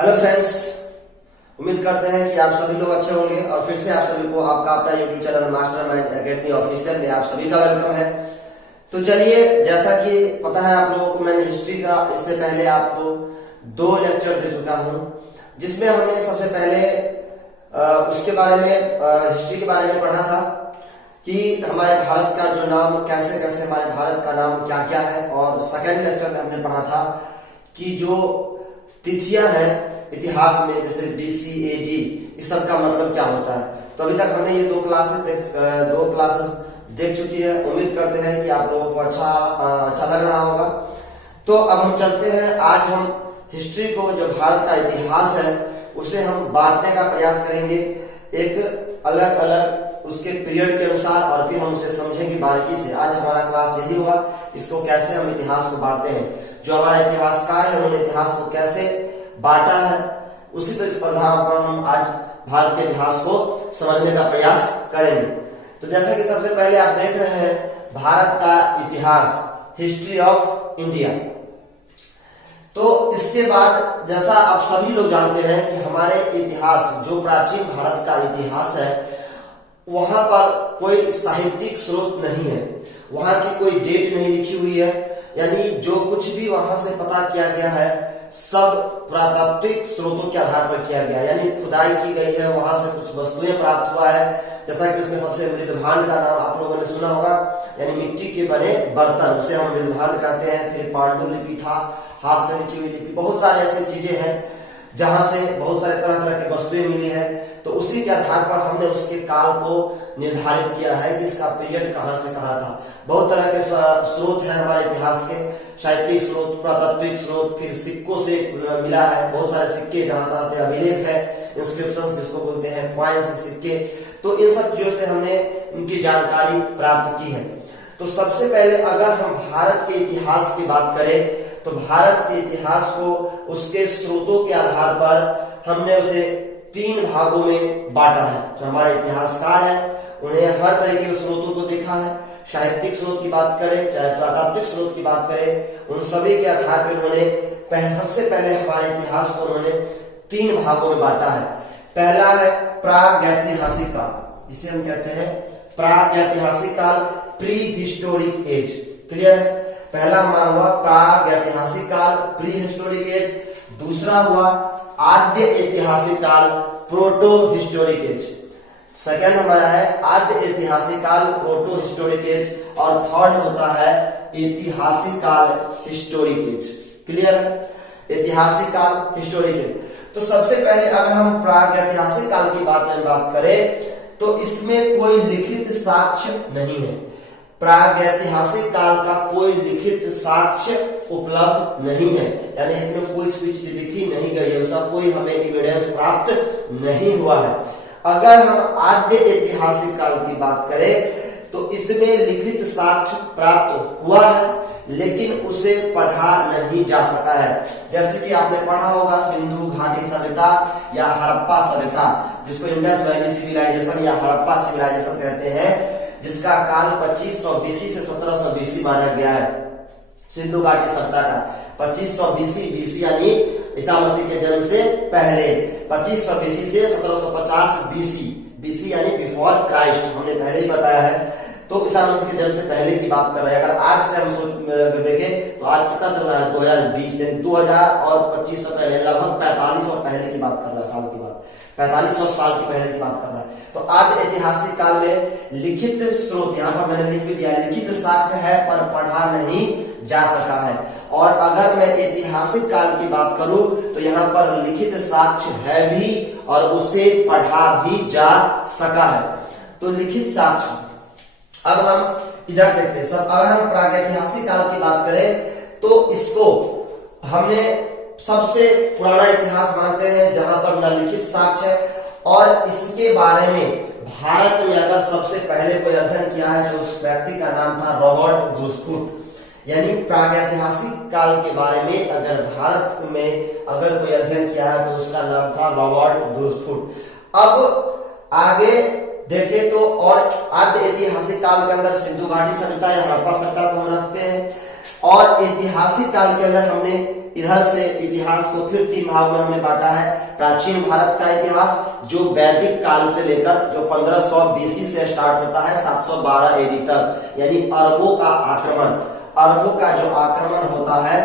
Hello friends, उम्मीद करते हैं कि आप सभी लोग अच्छे होंगे और फिर से आप सभी को आपका अपना YouTube channel mastermind academy official में आप सभी का वेलकम है। तो चलिए, जैसा कि पता है आप लोगों को, मैंने हिस्ट्री का इससे पहले आपको 2 लेक्चर दे चुका हूं, जिसमें हमने सबसे पहले उसके बारे में हिस्ट्री के बारे में पढ़ा था कि हमारे भारत का जो नाम कैसे कैसे हमारे भारत का नाम क्या क्या है। और सेकेंड लेक्चर में हमने पढ़ा था कि जो तिथियां हैं इतिहास में, जैसे BC AD, इस सब का मतलब क्या होता है। तो अभी तक हमने ये 2 क्लासेस देख चुकी है। उम्मीद करते हैं कि आप लोगों को अच्छा लग रहा होगा। तो अब हम चलते हैं, आज हम हिस्ट्री को, जो भारत का इतिहास है, उसे हम बांटने का प्रयास करेंगे एक अलग अलग उसके पीरियड के अनुसार, और फिर हम उसे समझेंगे बारीकी से। आज हमारा क्लास यही होगा, इसको कैसे हम इतिहास को बांटते हैं। जो हमारा इतिहासकार है उन्होंने इतिहास को कैसे बांटा है, उसी पर इस आधार पर हम आज भारत के इतिहास को समझने का प्रयास करेंगे। तो जैसा कि सबसे पहले आप देख रहे हैं भारत का इतिहास, हिस्ट्री ऑफ इंडिया। तो इसके बाद, जैसा आप सभी लोग जानते हैं कि हमारे इतिहास, जो प्राचीन भारत का इतिहास है, वहां पर कोई साहित्यिक स्रोत नहीं है, वहां की कोई डेट नहीं लिखी हुई है। यानी जो कुछ भी वहां से पता किया गया है सब पुरातात्विक स्रोतों के आधार पर किया गया, यानी खुदाई की गई है, वहां से कुछ वस्तुएं प्राप्त हुआ है। जैसा कि उसमें सबसे मृदभांड का नाम आप लोगों ने सुना होगा, यानी मिट्टी के बने बर्तन, उसे हम मृदभांड कहते हैं। फिर पांडुलिपि था, हाथ से लिखी हुई लिपि, बहुत सारी ऐसी चीजें हैं जहां से बहुत सारे तरह तरह की वस्तुएं मिली है। तो उसी के आधार पर हमने उसके काल को निर्धारित किया है कि इसका पीरियड कहां से कहां था। बहुत तरह के स्रोत हैं हमारे इतिहास के, साहित्यिक स्रोत, पुरातात्विक स्रोत, फिर सिक्कों से मिला है। बहुत सारे सिक्के जहां तहां थे, अभिलेख है, इंस्क्रिप्शंस जिसको बोलते हैं, कॉइन्स, सिक्के। तो इन सब चीजों से हमने इनकी जानकारी प्राप्त की है। तो सबसे पहले अगर हम भारत के इतिहास की बात करें, तो भारत के इतिहास को उसके स्रोतों के आधार पर हमने उसे 3 भागों में बांटा है। जो हमारे इतिहासकार है उन्हें हर तरीके के स्रोतों को देखा है। साहित्यिक स्रोत की बात करें, चाहे पुरातात्विक स्रोत की बात करें, उन सभी के आधार पर उन्होंने सबसे पहले हमारे इतिहास को उन्होंने 3 भागों में बांटा है। पहला है प्रागैतिहासिक काल, जिसे हम कहते हैं प्रागैतिहासिक काल, प्री हिस्टोरिक एज। क्लियर है? पहला हमारा हुआ प्रागैतिहासिक काल, प्री हिस्टोरिक एज। दूसरा हुआ आद्य ऐतिहासिक काल, प्रोटो हिस्टोरिक एज। सेकंड हमारा है आद्य ऐतिहासिक काल, प्रोटो हिस्टोरिक एज। और थर्ड होता है ऐतिहासिक काल, हिस्टोरिक एज। क्लियर है? ऐतिहासिक काल, हिस्टोरिक एज। तो सबसे पहले अगर हम प्रागैतिहासिक काल की बात करें, तो इसमें कोई लिखित साक्ष्य नहीं है। प्रागैतिहासिक काल का कोई लिखित साक्ष्य उपलब्ध नहीं है, यानी इसमें कोई स्पीच लिखी नहीं गई है, उसका कोई हमें एविडेंस प्राप्त नहीं हुआ है। अगर हम आद्य ऐतिहासिक काल की बात करें, तो इसमें लिखित साक्ष्य प्राप्त हुआ है, लेकिन उसे पढ़ा नहीं जा सका है। जैसे कि आपने पढ़ा होगा सिंधु घाटी सभ्यता या हड़प्पा सभ्यता, जिसको इंडस वैली सिविलाइजेशन या हड़प्पा सिविलाइजेशन कहते हैं, जिसका काल 2500 BC से 1700 BC माना गया है। सिंधु घाटी सभ्यता का 2500 BC यानी ईसा मसीह के जन्म से पहले, 2500 BC से 1750 BC यानी बिफोर क्राइस्ट, हमने पहले ही बताया है। तो ईसा मसीह के जन्म से पहले की बात कर रहे हैं। अगर आज से हम देखें तो आज कितना चल रहा है, 2020, 2000 और 2500 पहले, लगभग 4500 पहले की बात कर रहा है, साल की बात, 4500 साल की पहले की बात कर रहा है। तो आद्य ऐतिहासिक काल में लिखित स्रोत, यहाँ पर मैंने लिख भी दिया, लिखित साक्ष्य है पर पढ़ा नहीं जा सका है। और अगर मैं ऐतिहासिक काल की बात करूं, तो यहाँ पर लिखित साक्ष्य है भी और उसे पढ़ा भी जा सका है। तो लिखित साक्ष्य, अब हम इधर देखते हैं। सब अगर हम प्रागैतिहासिक काल की बात करें, तो इसको हमने सबसे पुराना इतिहास मानते हैं, जहां पर न लिखित साक्ष्य है। और इसके बारे में भारत में अगर सबसे पहले कोई अध्ययन किया है, तो उस व्यक्ति का नाम था रॉबर्ट ब्रूसफुट। यानी प्रागैतिहासिक काल के बारे में अगर भारत में अगर कोई अध्ययन किया है, तो उसका नाम था रॉबर्ट ब्रूसफुट। अब आगे देखें तो, और आद्य ऐतिहासिक काल के अंदर सिंधु घाटी सभ्यता या हड़प्पा सभ्यता को हम रखते हैं, और ऐतिहासिक काल के अंदर हमने इधर से इतिहास को फिर 3 भाग में हमने बांटा है। प्राचीन भारत का इतिहास जो वैदिक काल से लेकर जो 1500 बीसी से स्टार्ट होता है 712 एडी तक, यानी अरबों का आक्रमण, अरबों का जो आक्रमण होता है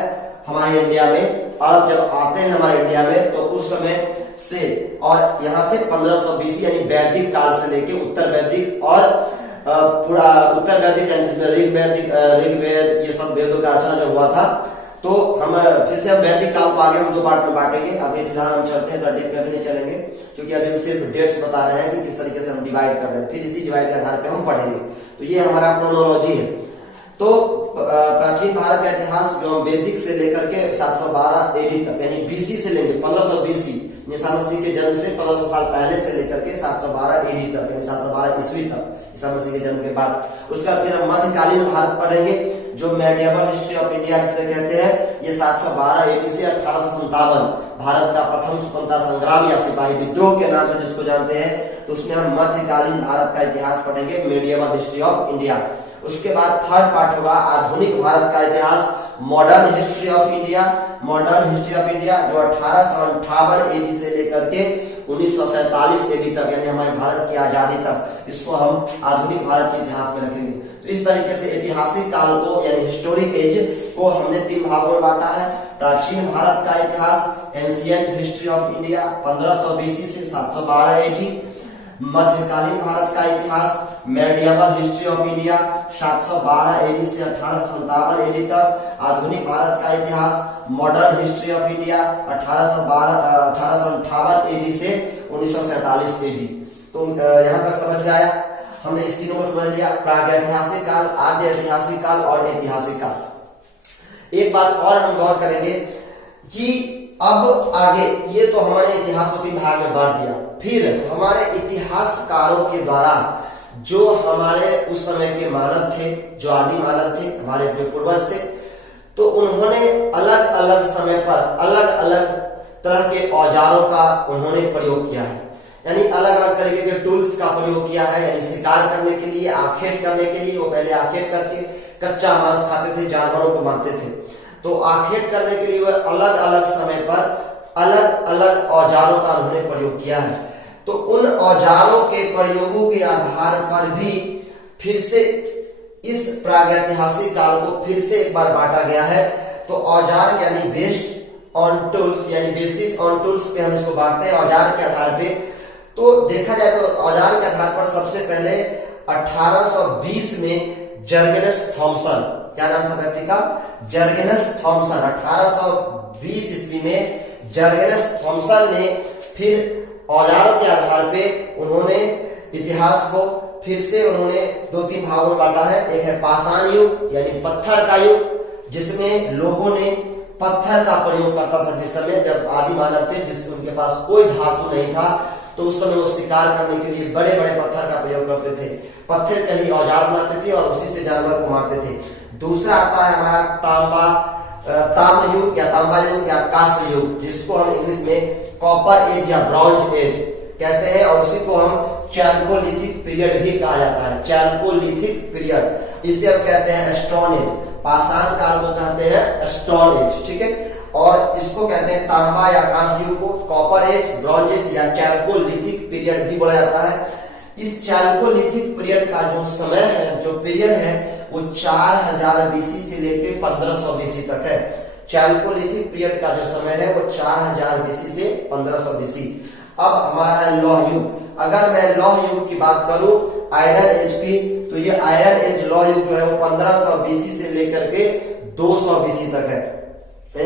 हमारे इंडिया में, अरब जब आते हैं हमारे इंडिया में तो उस समय से और यहाँ से 1500 बीसी यानी वैदिक काल से लेके उत्तर वैदिक और पूरा उत्तर वैदिक यानी जिसमें ऋग्वेद ये सब वेदों का रचना जो हुआ था, तो हम फिर से हम वैदिक काल को आगे हम 2 पार्ट में बांटेंगे। अभी फिलहाल हम चलते हैं 30 में अभी नहीं चलेंगे, क्योंकि अभी हम सिर्फ डेट्स बता रहे हैं कि किस तरीके से हम डिवाइड कर रहे हैं, फिर इसी डिवाइड के आधार पे हम पढ़ेंगे। तो ये हमारा क्रोनोलॉजी है। तो प्राचीन भारत का इतिहास जो वैदिक से लेकर के 712 एडी तक यानी बीसी से लेकर 1500 बीसी ईसा मसीह के जन्म से 1500 साल पहले से लेकर के 712 एडी तक यानी 712 ईस्वी तक ईसा मसीह के जन्म के बाद, उसका फिर हम मध्यकालीन भारत पढ़ेंगे जो मेडिएवल हिस्ट्री ऑफ इंडिया जिसे कहते हैं। ये 712 एडी से 1857 भारत का प्रथम स्वतंत्रता संग्राम या सिपाही विद्रोह के नाम से जिसको जानते हैं, तो उसमें हम मध्यकालीन भारत का इतिहास पढ़ेंगे, मेडिएवल हिस्ट्री ऑफ इंडिया। उसके बाद थर्ड पार्ट होगा आधुनिक भारत का इतिहास, modern history of India. Modern history of India जो 1858 एडी से लेकर के 1947 एडी तक यानी हमारे भारत की आजादी तक, इसको हम आधुनिक भारत के इतिहास में रखेंगे। तो इस तरीके से ऐतिहासिक काल को यानी हिस्टोरिक एज को हमने 3 भागों में बांटा है। प्राचीन भारत का इतिहास, ancient history of India 1500 BC से 712 एडी। मध्यकालीन भारत का इतिहास, medieval history of India 712 AD से 1857 एडी तक। आधुनिक भारत का इतिहास, modern history of India 1858 AD से 1947 एडी। तो यहाँ तक समझ में आया, हमने इस तीनों को समझ लिया, प्रागैतिहासिक काल, आद्य ऐतिहासिक काल और ऐतिहासिक काल। एक बात और हम गौर करेंगे कि अब आगे ये तो हमारे इतिहास को 3 भाग में बांट दिया, फिर हमारे इतिहासकारों के द्वारा जो हमारे उस समय के मानव थे, जो आदि मानव थे, हमारे जो पूर्वज थे, तो उन्होंने अलग अलग समय पर अलग अलग तरह के औजारों का उन्होंने प्रयोग किया है, यानी अलग अलग तरीके के टूल्स का प्रयोग किया है। यानी शिकार करने के लिए, आखेट करने के लिए, वो पहले आखेट करके कच्चा मांस खाते थे, जानवरों को मारते थे, तो आखेट करने के लिए वो अलग अलग समय पर अलग अलग औजारों का उन्होंने प्रयोग किया है। तो उन औजारों के प्रयोगों के आधार पर भी फिर से इस प्रागैतिहासिक काल को फिर से एक बार बांटा गया है। तो औजार यानी बेस्ड ऑन टूल्स यानी बेसिस ऑन टूल्स पे हम इसको बांटते हैं, औजार के आधार पे। तो देखा जाए तो औजार के आधार पर सबसे पहले 1820 में जर्गेनस थॉमसन, क्या नाम था व्यक्ति का? जर्गेनस थॉमसन। 1820 ईस्वी में जर्गेनस थॉमसन ने फिर औजारों के आधार पे उन्होंने इतिहास को फिर से उन्होंने 2-3 भागों में बांटा है। एक है पाषाण युग यानी पत्थर का युग, जिसमें लोगों ने पत्थर का प्रयोग करता था। जिस समय जब आदि मानव थे, जिस उनके पास कोई धातु नहीं था, तो उस समय वो शिकार करने के लिए बड़े बड़े पत्थर का प्रयोग करते थे, पत्थर का ही औजार बनाते थे और उसी से जानवर को मारते थे। दूसरा आता है हमारा ताम्र युग या तांबा युग या कांस्य युग, जिसको हम इंग्लिश में कॉपर एज या ब्रॉन्ज एज कहते हैं, और उसी को हम चैल्कोलिथिक पीरियड भी कहा जाता है। चैल्कोलिथिक पीरियड, इसे हम कहते हैं स्टोन एज। पाषाण काल को कहते हैं स्टोन एज, ठीक है, और इसको कहते हैं तांबा या कांस्य युग को कॉपर एज, ब्रॉन्ज एज या चैल्कोलिथिक पीरियड भी बोला जाता है। इस चैल्कोलिथिक पीरियड का जो समय है, जो पीरियड है, वो 4000 बीसी से लेके 1500 बीसी तक है। चैल्कोलिथिक पीरियड का जो समय है वो 4000 बीसी से 1500 बीसी। अब हमारा है लौह युग। अगर मैं लौह युग की बात करूं, आयरन एज की, तो ये आयरन एज लौह युग जो है वो 1500 बीसी से लेकर के 200 बीसी तक है।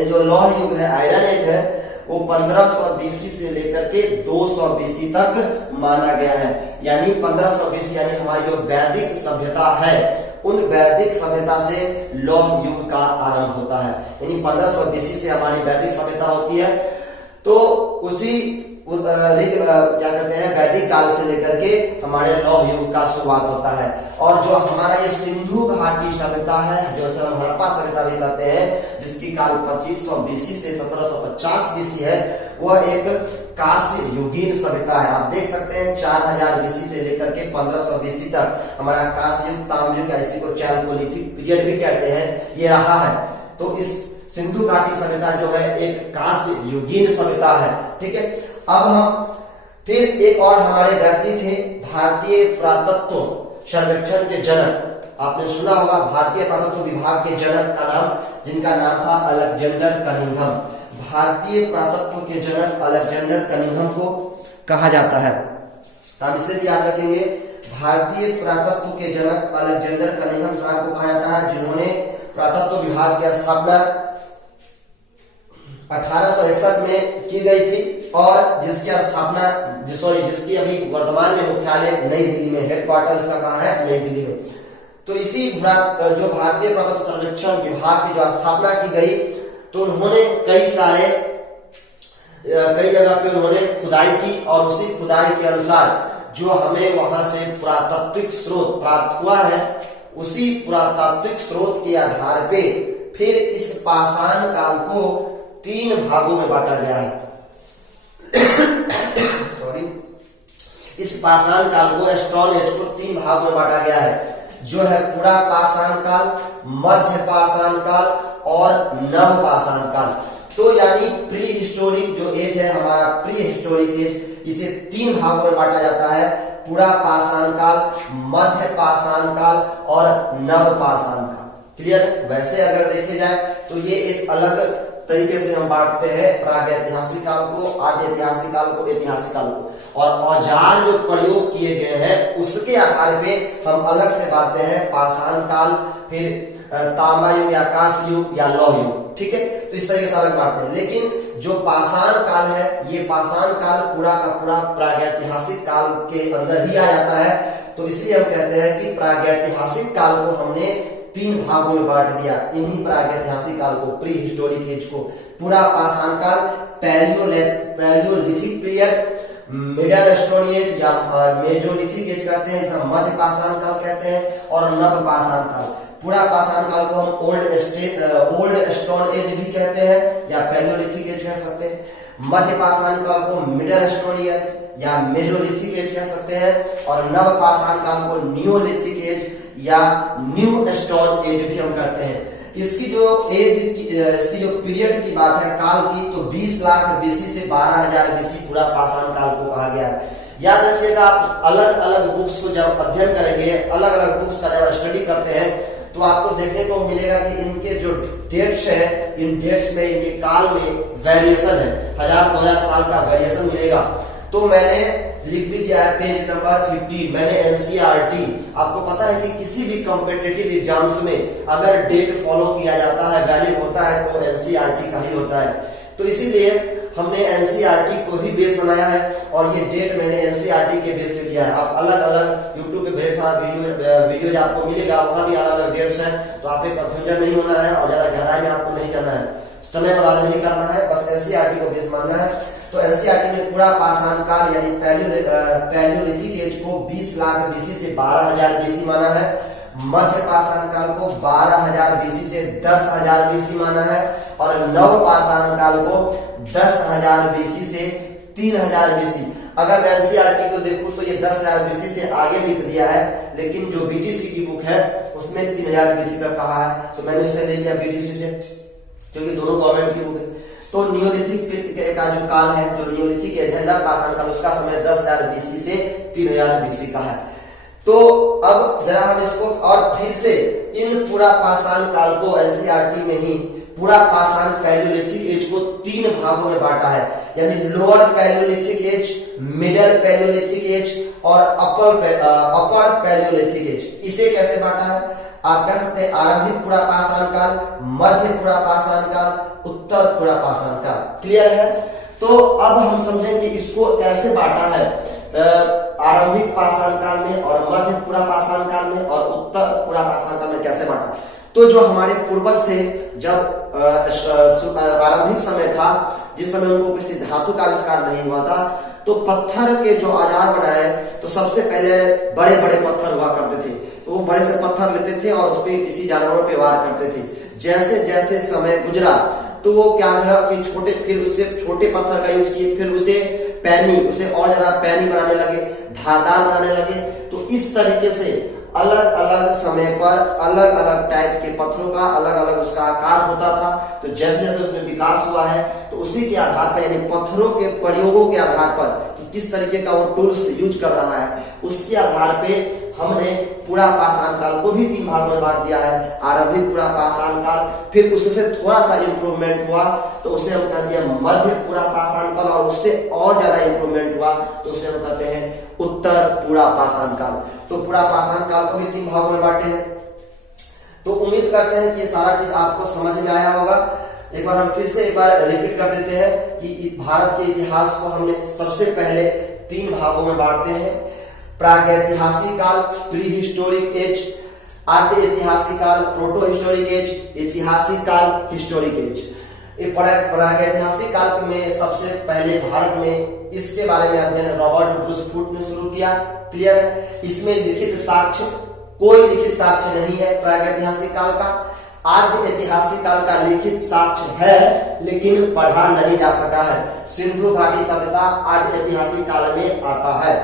जो लौह युग है, आयरन एज है, वो 1500 बीसी से लेकर के 200 बीसी तक माना गया है। यानी 1500 बीसी यानी हमारी जो वैदिक सभ्यता है, उन वैदिक सभ्यता से लौह युग का आरंभ होता है। यानी 1500 बीसी से हमारी वैदिक सभ्यता होती है। तो उसी क्या कहते हैं, वैदिक काल से लेकर के हमारे लौह युग का शुरुआत होता है। और जो हमारा ये सिंधु घाटी सभ्यता है, जो हम हड़प्पा सभ्यता भी कहते हैं, जिसकी काल 2500 बीसी से 1750 बीसी है, वह एक कांस्य युगीन सभ्यता है। आप देख सकते हैं 4000 बीसी से लेकर के 1500 बीसी तक हमारा कांस्य युग, ताम्र युग, इसी को चैल्कोलिथिक पीरियड भी कहते हैं, ये रहा है। तो इस सिंधु घाटी सभ्यता जो है एक कांस्य युगीन सभ्यता है। ठीक है, अब हम फिर एक और हमारे व्यक्ति थे भारतीय पुरातत्व सर्वेक्षण के जनक। आपने सुना होगा भारतीय पुरातत्व विभाग के जनक का नाम, जिनका नाम था अलेक्जेंडर कनिंघम। भारतीय पुरातत्व के जनक अलेक्जेंडर कनिंघम को कहा जाता है। आप इसे भी याद रखेंगे, भारतीय पुरातत्व के जनक अलेक्जेंडर कनिंघम साहब को कहा जाता है, जिन्होंने पुरातत्व विभाग की स्थापना 1861 में की गई थी और जिसकी अभी वर्तमान में मुख्यालय नई दिल्ली में, हेडक्वार्टर इसका कहाँ है, नई दिल्ली में। तो इसी जो भारतीय पुरातत्व सर्वेक्षण विभाग की जो स्थापना की गई, तो उन्होंने कई जगह पे उन्होंने खुदाई की और उसी खुदाई के अनुसार जो हमें वहां से पुरातात्विक स्रोत प्राप्त हुआ है, उसी पुरातात्विक स्रोत के आधार पे फिर इस पाषाण काल को 3 भागों में बांटा गया है। सॉरी, इस पाषाण काल को, स्टोन एज को 3 भागों में बांटा गया है, जो है पुरा पाषाण काल, मध्य पाषाण काल और नव पाषाण काल। तो यानी प्री हिस्टोरिक जो एज है हमारा, प्री हिस्टोरिक एज, इसे 3 भागों में बांटा जाता है, पुरा पाषाण काल, मध्य पाषाण काल और नव पाषाण काल। क्लियर? वैसे अगर देखे जाए तो ये एक अलग तरीके से हम बांटते हैं प्रागैतिहासिक काल को, आदि ऐतिहासिक काल को, ऐतिहासिक काल को, और औजार जो प्रयोग किए गए हैं उसके आधार पे हम अलग से बांटते हैं पाषाण काल, फिर तांबा युग या कांस्य युग या लौह युग। ठीक है, तो इस तरीके से अलग बांटते हैं। लेकिन जो पाषाण काल है, ये पाषाण काल पूरा का पूरा प्रागैतिहासिक काल के अंदर ही आ जाता है, तो इसलिए हम कहते हैं कि प्रागैतिहासिक काल को हमने 3 भागों में बांट दिया। इन्हीं प्रागैतिहासिक काल को, प्री हिस्टोरिक एज को, पूरा पाषाण काल, Palaeolithic period, middle stone age या मेजोलिथिक एज कहते हैं, इसे मध्य पाषाण काल कहते हैं, और नव पाषाण काल। पूरा पाषाण काल को हम ओल्ड स्टोन एज भी कहते हैं या पैलियोलिथिक एज कह सकते हैं। मध्य पाषाण काल को मिडल स्टोन एज या मेजोलिथिक एज कह सकते हैं, और नव पाषाण काल को नियोलिथिक एज या न्यू स्टोन एज भी हम कहते हैं। इसकी जो पीरियड की बात है, काल की, तो 20 लाख बीसी से 12,000 बीसी पूरा पाषाण काल को कहा गया है। याद रखिएगा, आप अलग अलग बुक्स को जब अध्ययन करेंगे, अलग अलग बुक्स का जब स्टडी करते हैं, तो आपको देखने को मिलेगा कि इनके जो डेट्स है, इन डेट्स में, इनके काल में वेरिएशन है, 1000-2000 साल का वेरिएशन मिलेगा। तो मैंने लिख भी दिया है पेज नंबर 50, मैंने एनसीईआरटी, आपको पता है कि किसी भी कॉम्पिटिटिव एग्जाम्स में अगर डेट फॉलो किया जाता है, वैलिड होता है, तो एनसीईआरटी का ही होता है। तो इसीलिए हमने एनसीईआरटी को ही बेस बनाया है और ये डेट मैंने एनसीईआरटी के बेस पे लिया है। आप अलग अलग यूट्यूब पे ढेर सारा वीडियोज आपको मिलेगा, वहां भी अलग अलग डेट्स हैं, तो आप पे कंफ्यूजन नहीं होना है और ज्यादा गहराई में आपको नहीं करना है, समय बर्बाद नहीं करना है, बस एनसीईआरटी को बेस मानना है। तो एनसीईआरटी ने पूरा पाषाण काल यानी पैलियोलिथिक एज को 20 लाख बीसी से 12,000 बीसी माना है, मध्य पाषाण काल को 12,000 बीसी से 10,000 बीसी माना है, और नव पाषाण काल को 10,000 बीसी से 3,000 बीसी। अगर मैं एनसीईआरटी को देखूं तो ये 10,000 बीसी से आगे लिख दिया है, लेकिन जो बीटीसी की बुक है उसमें 3,000 बीसी तक कहा है, तो मैंने उसे ले लिया बीटीसी से, क्योंकि दोनों गवर्नमेंट की बुक है। तो नियोलिथिक का जो काल है, जो नियोलिथिक एज है, नव पाषाण काल, उसका समय 10,000 बीसी से 3,000 बीसी का है। तो अब जरा हम इसको और फिर से इन पूरा पाषाण काल को एनसीईआरटी में ही पूरा पाषाण पैलियोलिथिक एज को 3 भागों में बांटा है, यानी lower palaeolithic age, middle palaeolithic age और अपर पैलियोलिथिक एज। इसे कैसे बांटा है? आप कह सकते हैं आरंभिक पूरा पाषाण काल, मध्य पूरा पाषाण काल, उत्तर पूरा पाषाण काल। क्लियर है? तो अब हम समझेंगे इसको कैसे बांटा है, आरंभिक पाषाण काल में और मध्य पूरा पाषाण काल में और उत्तर पूरा पाषाण काल में कैसे बांटा। तो जो हमारे पूर्वज थे, जब आरंभिक समय था, जिस समय उनको किसी धातु का आविष्कार नहीं हुआ था, तो पत्थर के जो औजार बनाए, तो सबसे पहले बड़े बड़े पत्थर हुआ करते थे, तो वो बड़े से पत्थर लेते थे और उसपे किसी जानवरों पे वार करते थे। जैसे जैसे समय गुजरा तो वो क्या है कि फिर उससे छोटे पत्थर का यूज किए, फिर उसे और ज्यादा पैनी बनाने लगे, धारदार बनाने लगे। तो इस तरीके से अलग अलग समय पर अलग अलग टाइप के पत्थरों का अलग अलग उसका आकार होता था। तो जैसे जैसे उसमें विकास हुआ है तो उसी के आधार पर, यानी पत्थरों के प्रयोगों के आधार पर कि किस तरीके का वो टूल्स यूज कर रहा है, उसके आधार पे हमने पूरा पाषाण काल को भी 3 भागों में बांट दिया है। आरंभिक पूरा पाषाण काल, फिर उससे थोड़ा सा इंप्रूवमेंट हुआ तो उसे हम कह दिया मध्य पूरा पाषाण काल, और उससे और ज्यादा इंप्रूवमेंट हुआ तो उसे हम कहते हैं उत्तर पूरा पाषाण काल। तो पूरा पाषाण काल को भी 3 भागों में बांटे हैं। तो उम्मीद करते हैं कि ये सारा चीज आपको समझ में आया होगा। एक बार हम फिर से एक बार रिपीट कर देते हैं कि भारत के इतिहास को हमने सबसे पहले 3 भागों में बांटते हैं। प्रागैतिहासिक काल, प्री हिस्टोरिक एज, आद्य ऐतिहासिक काल, प्रोटो हिस्टोरिक एज, ऐतिहासिक काल, हिस्टोरिक एज। प्रागैतिहासिक काल में सबसे पहले भारत में इसके बारे में अध्ययन रॉबर्ट ब्रूस फूट ने शुरू किया। क्लियर है? इसमें लिखित साक्ष्य, कोई लिखित साक्ष्य नहीं है प्रागैतिहासिक काल का। आद्य ऐतिहासिक काल का लिखित साक्ष्य है लेकिन पढ़ा नहीं जा सका है। सिंधु घाटी सभ्यता आद्य ऐतिहासिक काल में आता है,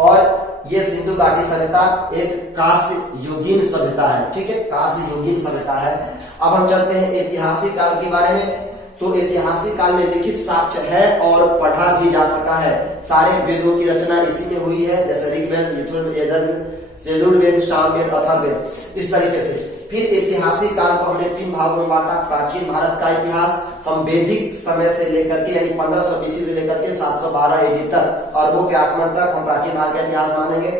और ये सिंधु घाटी सभ्यता एक कांस्य युगीन सभ्यता है। ठीक है, कांस्य युगीन सभ्यता है। अब हम चलते हैं ऐतिहासिक काल के बारे में। तो ऐतिहासिक काल में लिखित साक्ष्य है और पढ़ा भी जा सका है। सारे वेदों की रचना इसी में हुई है, जैसे ऋग्वेद, यजुर्वेद, यजुर्वेद, सामवेद, अथर्ववेद, इस तरीके से। फिर ऐतिहासिक काल को हमने 3 भागों में बांटा। प्राचीन भारत का इतिहास हम वैदिक समय से लेकर के, यानी 1500 बीसी से लेकर के 712 एडी तक, अरबों के आगमन तक हम प्राचीन भारत का इतिहास मानेंगे।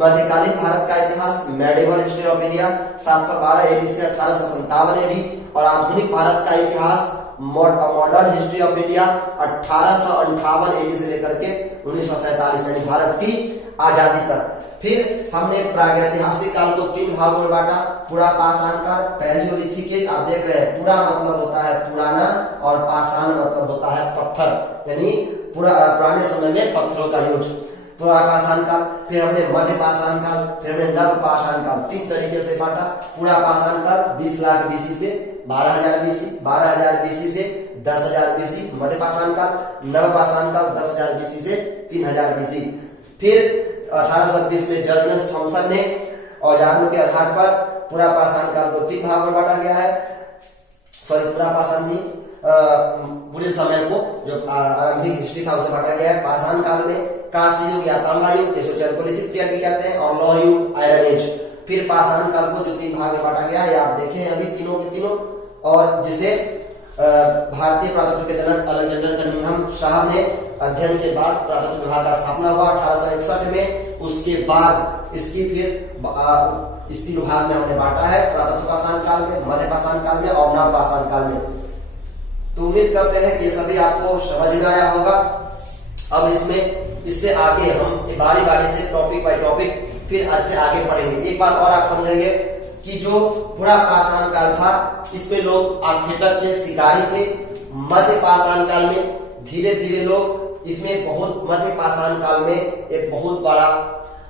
मध्यकालीन भारत का इतिहास, medieval history of India, 712 AD से 1857 एडी, और आधुनिक भारत का इतिहास, modern history of India, 1858 AD से लेकर के 1947, यानी भारत की आजादी तक। फिर हमने प्रागैतिहासिक काल को 3 भागों में बांटा। पूरा पाषाण काल, पैलियोलिथिक एज, आप देख रहे हैं पूरा मतलब होता है पुराना और पाषाण मतलब होता है पत्थर, यानी पुराने समय में पत्थरों का यूज, पूरा पाषाण काल। फिर हमने मध्य पाषाण काल, फिर हमने नव पाषाण काल, 3 तरीके से बांटा। पूरा पाषाण काल 20 लाख बीसी से 12,000 बीसी, 12,000 बीसी से 10,000 बीसी मध्य पाषाण काल, नव पाषाण काल 10,000 बीसी से 3,000 बीसी। फिर 1820 में जर्नस थॉमसन ने औजारों के आधार पर पूरा पाषाण काल को 3 भागों में बांटा गया है। पूरा पाषाण नहीं, पूरे समय को जो आरंभिक हिस्ट्री था उसे बांटा गया है। पाषाण काल में कांस्य युग या तांबा युग, जिसे चैल्कोलिथिक पीरियड भी कहते हैं, और लौह युग, आयरन एज। फिर पाषाण काल को जो 3 भाग में बांटा गया है, आप देखें अभी तीनों के तीनों, और जिसे भारतीय पुरातत्व के जनक अलेक्जेंडर कनिंघम साहब ने अध्ययन के बाद पुरातत्व विभाग का स्थापना हुआ 1861 में। उसके बाद इसकी फिर इस 3 भाग में हमने बांटा है, पुरातत्व पाषाण काल में, मध्य पाषाण काल में और नव पाषाण काल में। तो उम्मीद करते हैं कि ये सभी आपको समझ में आया होगा। अब इससे आगे हम बारी बारी से टॉपिक बाय टॉपिक फिर इससे आगे पढ़ेंगे। एक बात और आप समझेंगे कि जो पूरा पाषाण काल था इसमें लोग आखेटक थे, शिकारी थे। मध्य पाषाण काल में धीरे धीरे लोग इसमें मध्य पाषाण काल में एक बहुत बड़ा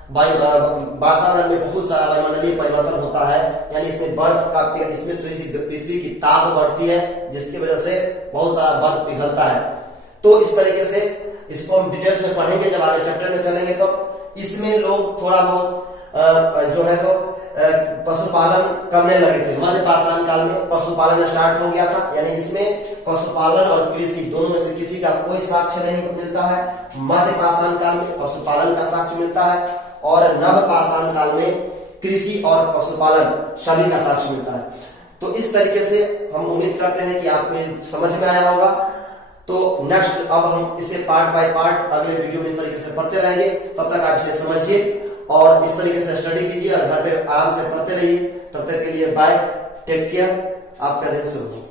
वातावरण में बहुत सारा वायुमंडलीय परिवर्तन होता है, यानी इसमें बर्फ का, इसमें थोड़ी सी पृथ्वी की ताप बढ़ती है जिसकी वजह से बहुत सारा बर्फ पिघलता है। तो इस तरीके से इसको हम डिटेल्स में पढ़ेंगे जब आगे चैप्टर में चलेंगे। तो इसमें लोग थोड़ा बहुत जो है सो पशुपालन करने लगे थे। मध्य पाषाण काल में पशुपालन स्टार्ट हो गया था, यानी इसमें पशुपालन और कृषि दोनों में से किसी का कोई साक्ष्य नहीं मिलता है। मध्य पाषाण काल में पशुपालन का साक्ष्य मिलता है, और नव पाषाण काल में कृषि और पशुपालन सभी का साक्ष्य मिलता है। तो इस तरीके से हम उम्मीद करते हैं कि आपको समझ में आया होगा। तो नेक्स्ट अब हम इसे पार्ट बाय पार्ट अगले वीडियो में इस तरीके से पढ़ते रहेंगे। तब तक आप इसे समझिए और इस तरीके से स्टडी कीजिए और घर पे आराम से पढ़ते रहिए। तब तक के लिए बाय, टेक केयर, आपका दिन शुभ हो।